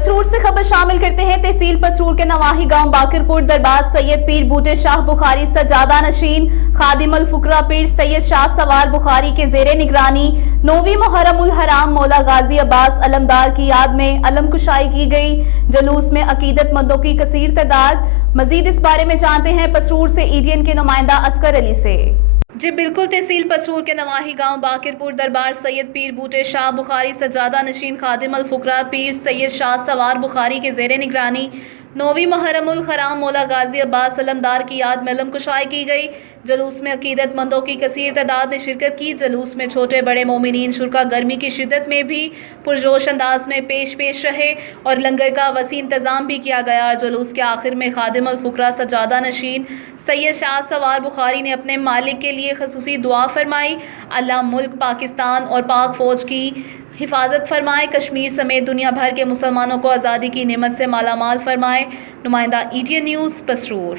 पसरूर से खबर शामिल करते हैं। तहसील पसरूर के नवाही गांव बाकरपुर दरबार सैयद पीर बूटे शाह बुखारी सजादा नशीन खादिम अल फुकरा पीर सैयद शाह सवार बुखारी के जेरे निगरानी 9वीं मुहर्रम उल हराम मौला गाजी अब्बास अलमदार की याद में अलम कुशाई की गई। जलूस में अकीदतमंदों की कसीर तादाद। मजीद इस बारे में जानते हैं पसरूर से ईडीएन के नुमाइंदा असकर अली से। जी बिल्कुल, तहसील पसरूर के नवाही गांव बाकरपुर दरबार सैयद पीर बूटे शाह बुखारी सजादा नशीन खादिम अल फुकरा पीर सैयद शाह सवार बुखारी के जेरे निगरानी 9वीं मुहर्रम उल हराम मौला गाजी अब्बास अलमदार की याद में अलम कुशाई की गई। जलूस में अकीदतमंदों की कसीर तादाद ने शिरकत की। जलूस में छोटे बड़े मोमिनीन शुरका गर्मी की शिद्दत में भी पुरजोश अंदाज में पेश रहे और लंगर का वसी इंतज़ाम भी किया गया। जलूस के आखिर में खादिम अल फुकरा सजादा नशीन सैयद शाह सवार बुखारी ने अपने मालिक के लिए खसूसी दुआ फरमाई। अल्लाह मुल्क पाकिस्तान और पाक फ़ौज की हिफाजत फरमाए, कश्मीर समेत दुनिया भर के मुसलमानों को आज़ादी की नेमत से मालामाल फरमाए। नुमाइंदा ईटीएन न्यूज़ पसरूर।